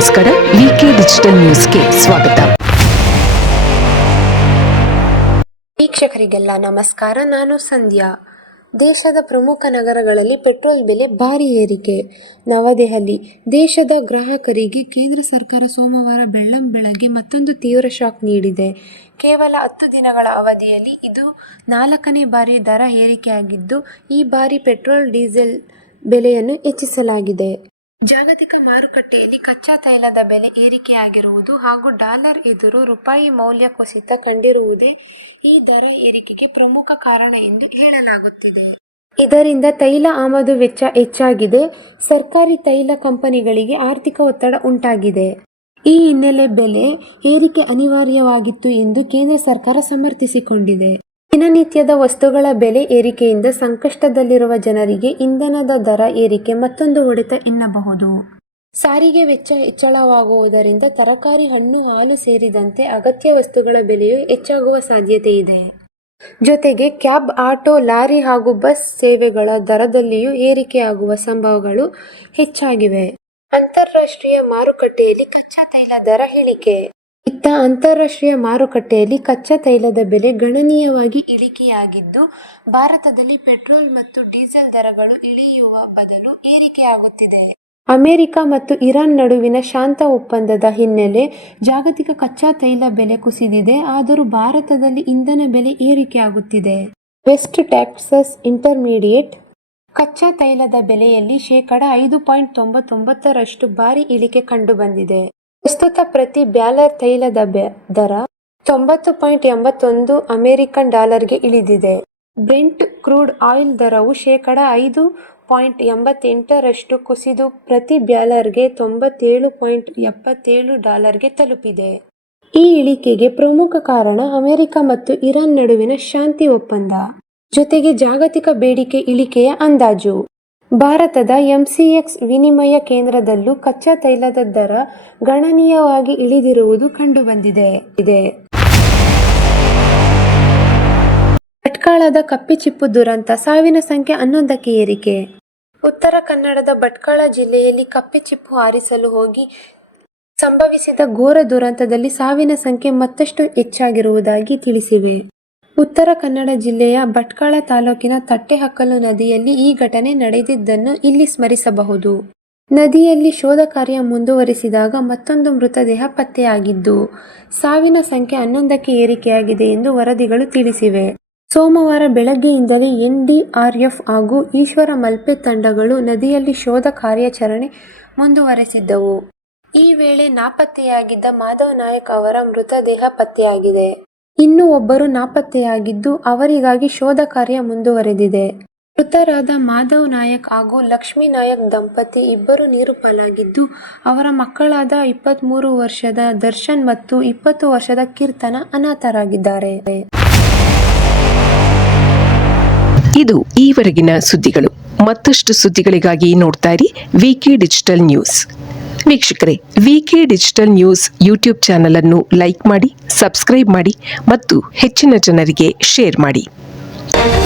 ನಮಸ್ಕಾರ. ವಿಕೆ ಡಿಜಿಟಲ್ ನ್ಯೂಸ್ಗೆ ಸ್ವಾಗತ. ವೀಕ್ಷಕರಿಗೆಲ್ಲ ನಮಸ್ಕಾರ. ನಾನು ಸಂಧ್ಯಾ. ದೇಶದ ಪ್ರಮುಖ ನಗರಗಳಲ್ಲಿ ಪೆಟ್ರೋಲ್ ಬೆಲೆ ಭಾರಿ ಏರಿಕೆ. ನವದೆಹಲಿ. ದೇಶದ ಗ್ರಾಹಕರಿಗೆ ಕೇಂದ್ರ ಸರ್ಕಾರ ಸೋಮವಾರ ಬೆಳ್ಳಂಬೆಳಗ್ಗೆ ಮತ್ತೊಂದು ತೀವ್ರ ಶಾಕ್ ನೀಡಿದೆ. ಕೇವಲ 10 ದಿನಗಳ ಅವಧಿಯಲ್ಲಿ ಇದು 4ನೇ ಬಾರಿ ದರ ಏರಿಕೆಯಾಗಿದ್ದು, ಈ ಬಾರಿ ಪೆಟ್ರೋಲ್, ಡೀಸೆಲ್ ಬೆಲೆಯನ್ನು ಹೆಚ್ಚಿಸಲಾಗಿದೆ. ಜಾಗತಿಕ ಮಾರುಕಟ್ಟೆಯಲ್ಲಿ ಕಚ್ಚಾ ತೈಲದ ಬೆಲೆ ಏರಿಕೆಯಾಗಿರುವುದು ಹಾಗೂ ಡಾಲರ್ ಎದುರು ರೂಪಾಯಿ ಮೌಲ್ಯ ಕುಸಿತ ಕಂಡಿರುವುದೇ ಈ ದರ ಏರಿಕೆಗೆ ಪ್ರಮುಖ ಕಾರಣ ಎಂದು ಹೇಳಲಾಗುತ್ತಿದೆ. ಇದರಿಂದ ತೈಲ ಆಮದು ವೆಚ್ಚ ಹೆಚ್ಚಾಗಿದೆ. ಸರ್ಕಾರಿ ತೈಲ ಕಂಪನಿಗಳಿಗೆ ಆರ್ಥಿಕ ಒತ್ತಡ ಉಂಟಾಗಿದೆ. ಈ ಹಿನ್ನೆಲೆ ಬೆಲೆ ಏರಿಕೆ ಅನಿವಾರ್ಯವಾಗಿತ್ತು ಎಂದು ಕೇಂದ್ರ ಸರ್ಕಾರ ಸಮರ್ಥಿಸಿಕೊಂಡಿದೆ. ದಿನನಿತ್ಯದ ವಸ್ತುಗಳ ಬೆಲೆ ಏರಿಕೆಯಿಂದ ಸಂಕಷ್ಟದಲ್ಲಿರುವ ಜನರಿಗೆ ಇಂಧನದ ದರ ಏರಿಕೆ ಮತ್ತೊಂದು ಹೊಡೆತ ಎನ್ನಬಹುದು. ಸಾರಿಗೆ ವೆಚ್ಚ ಹೆಚ್ಚಳವಾಗುವುದರಿಂದ ತರಕಾರಿ, ಹಣ್ಣು, ಹಾಲು ಸೇರಿದಂತೆ ಅಗತ್ಯ ವಸ್ತುಗಳ ಬೆಲೆಯೂ ಹೆಚ್ಚಾಗುವ ಸಾಧ್ಯತೆ ಇದೆ. ಜೊತೆಗೆ ಕ್ಯಾಬ್, ಆಟೋ, ಲಾರಿ ಹಾಗೂ ಬಸ್ ಸೇವೆಗಳ ದರದಲ್ಲಿಯೂ ಏರಿಕೆಯಾಗುವ ಸಂಭವಗಳು ಹೆಚ್ಚಾಗಿವೆ. ಅಂತಾರಾಷ್ಟ್ರೀಯ ಮಾರುಕಟ್ಟೆಯಲ್ಲಿ ಕಚ್ಚಾ ತೈಲ ದರ ಇಳಿಕೆ. ಇತ್ತ ಅಂತಾರಾಷ್ಟ್ರೀಯ ಮಾರುಕಟ್ಟೆಯಲ್ಲಿ ಕಚ್ಚಾ ತೈಲದ ಬೆಲೆ ಗಣನೀಯವಾಗಿ ಇಳಿಕೆಯಾಗಿದ್ದು, ಭಾರತದಲ್ಲಿ ಪೆಟ್ರೋಲ್ ಮತ್ತು ಡೀಸೆಲ್ ದರಗಳು ಇಳಿಯುವ ಬದಲು ಏರಿಕೆಯಾಗುತ್ತಿದೆ. ಅಮೆರಿಕ ಮತ್ತು ಇರಾನ್ ನಡುವಿನ ಶಾಂತ ಒಪ್ಪಂದದ ಹಿನ್ನೆಲೆ ಜಾಗತಿಕ ಕಚ್ಚಾ ತೈಲ ಬೆಲೆ ಕುಸಿದಿದೆ. ಆದರೂ ಭಾರತದಲ್ಲಿ ಇಂಧನ ಬೆಲೆ ಏರಿಕೆಯಾಗುತ್ತಿದೆ. ವೆಸ್ಟ್ ಟೆಕ್ಸಸ್ ಇಂಟರ್ಮೀಡಿಯೇಟ್ ಕಚ್ಚಾ ತೈಲದ ಬೆಲೆಯಲ್ಲಿ ಶೇಕಡ 5.99% ಭಾರಿ ಇಳಿಕೆ ಕಂಡುಬಂದಿದೆ. ಪ್ರಸ್ತುತ ಪ್ರತಿ ಬ್ಯಾರಲ್ ತೈಲದ ದರ 90.81 ಅಮೆರಿಕನ್ ಡಾಲರ್ಗೆ ಇಳಿದಿದೆ. ಬ್ರೆಂಟ್ ಕ್ರೂಡ್ ಆಯಿಲ್ ದರವು ಶೇಕಡ 5.88% ಕುಸಿದು ಪ್ರತಿ ಬ್ಯಾರಲ್ಗೆ $97.77 ತಲುಪಿದೆ. ಈ ಇಳಿಕೆಗೆ ಪ್ರಮುಖ ಕಾರಣ ಅಮೆರಿಕ ಮತ್ತು ಇರಾನ್ ನಡುವಿನ ಶಾಂತಿ ಒಪ್ಪಂದ, ಜೊತೆಗೆ ಜಾಗತಿಕ ಬೇಡಿಕೆ ಇಳಿಕೆಯ ಅಂದಾಜು. ಭಾರತದ ಎಂಸಿಎಕ್ಸ್ ವಿನಿಮಯ ಕೇಂದ್ರದಲ್ಲೂ ಕಚ್ಚಾ ತೈಲದ ದರ ಗಣನೀಯವಾಗಿ ಇಳಿದಿರುವುದು ಕಂಡುಬಂದಿದೆ. ಭಟ್ಕಳದ ಕಪ್ಪೆಚಿಪ್ಪು ದುರಂತ, ಸಾವಿನ ಸಂಖ್ಯೆ 11ಕ್ಕೆ ಏರಿಕೆ. ಉತ್ತರ ಕನ್ನಡದ ಭಟ್ಕಳ ಜಿಲ್ಲೆಯಲ್ಲಿ ಕಪ್ಪೆಚಿಪ್ಪು ಹಾರಿಸಲು ಹೋಗಿ ಸಂಭವಿಸಿದ ಘೋರ ದುರಂತದಲ್ಲಿ ಸಾವಿನ ಸಂಖ್ಯೆ ಮತ್ತಷ್ಟು ಹೆಚ್ಚಾಗಿರುವುದಾಗಿ ತಿಳಿಸಿವೆ. ಉತ್ತರ ಕನ್ನಡ ಜಿಲ್ಲೆಯ ಭಟ್ಕಳ ತಾಲೂಕಿನ ತಟ್ಟೆಹಕ್ಕಲು ನದಿಯಲ್ಲಿ ಈ ಘಟನೆ ನಡೆದಿದ್ದನ್ನು ಇಲ್ಲಿ ಸ್ಮರಿಸಬಹುದು. ನದಿಯಲ್ಲಿ ಶೋಧ ಕಾರ್ಯ ಮುಂದುವರಿಸಿದಾಗ ಮತ್ತೊಂದು ಮೃತದೇಹ ಪತ್ತೆಯಾಗಿದ್ದು, ಸಾವಿನ ಸಂಖ್ಯೆ 11ಕ್ಕೆ ಏರಿಕೆಯಾಗಿದೆ ಎಂದು ವರದಿಗಳು ತಿಳಿಸಿವೆ. ಸೋಮವಾರ ಬೆಳಗ್ಗೆಯಿಂದಲೇ ಎನ್ಡಿಆರ್ಎಫ್ ಹಾಗೂ ಈಶ್ವರ ಮಲ್ಪೆ ತಂಡಗಳು ನದಿಯಲ್ಲಿ ಶೋಧ ಕಾರ್ಯಾಚರಣೆ ಮುಂದುವರೆಸಿದ್ದವು. ಈ ವೇಳೆ ನಾಪತ್ತೆಯಾಗಿದ್ದ ಮಾಧವ್ ನಾಯಕ್ ಅವರ ಮೃತದೇಹ ಪತ್ತೆಯಾಗಿದೆ. ಇನ್ನೂ ಒಬ್ಬರು ನಾಪತ್ತೆಯಾಗಿದ್ದು, ಅವರಿಗಾಗಿ ಶೋಧ ಕಾರ್ಯ ಮುಂದುವರೆದಿದೆ. ಮೃತರಾದ ಮಾಧವ್ ನಾಯಕ್ ಹಾಗೂ ಲಕ್ಷ್ಮೀ ನಾಯಕ್ ದಂಪತಿ ಇಬ್ಬರು ನೀರು ಪಾಲಾಗಿದ್ದು, ಅವರ ಮಕ್ಕಳಾದ 23 ವರ್ಷದ ದರ್ಶನ್ ಮತ್ತು 20 ವರ್ಷದ ಕೀರ್ತನ ಅನಾಥರಾಗಿದ್ದಾರೆ. ಇದು ಈವರೆಗಿನ ಸುದ್ದಿಗಳು. ಮತ್ತಷ್ಟು ಸುದ್ದಿಗಳಿಗಾಗಿ ನೋಡ್ತಾ ಇರಿ ವಿಕೆ ಡಿಜಿಟಲ್ ನ್ಯೂಸ್. ವೀಕ್ಷಕರೇ, ವಿಕೆ ಡಿಜಿಟಲ್ ನ್ಯೂಸ್ ಯೂಟ್ಯೂಬ್ ಚಾನಲ್ ಅನ್ನು ಲೈಕ್ ಮಾಡಿ, ಸಬ್ಸ್ಕ್ರೈಬ್ ಮಾಡಿ ಮತ್ತು ಹೆಚ್ಚಿನ ಜನರಿಗೆ ಶೇರ್ ಮಾಡಿ.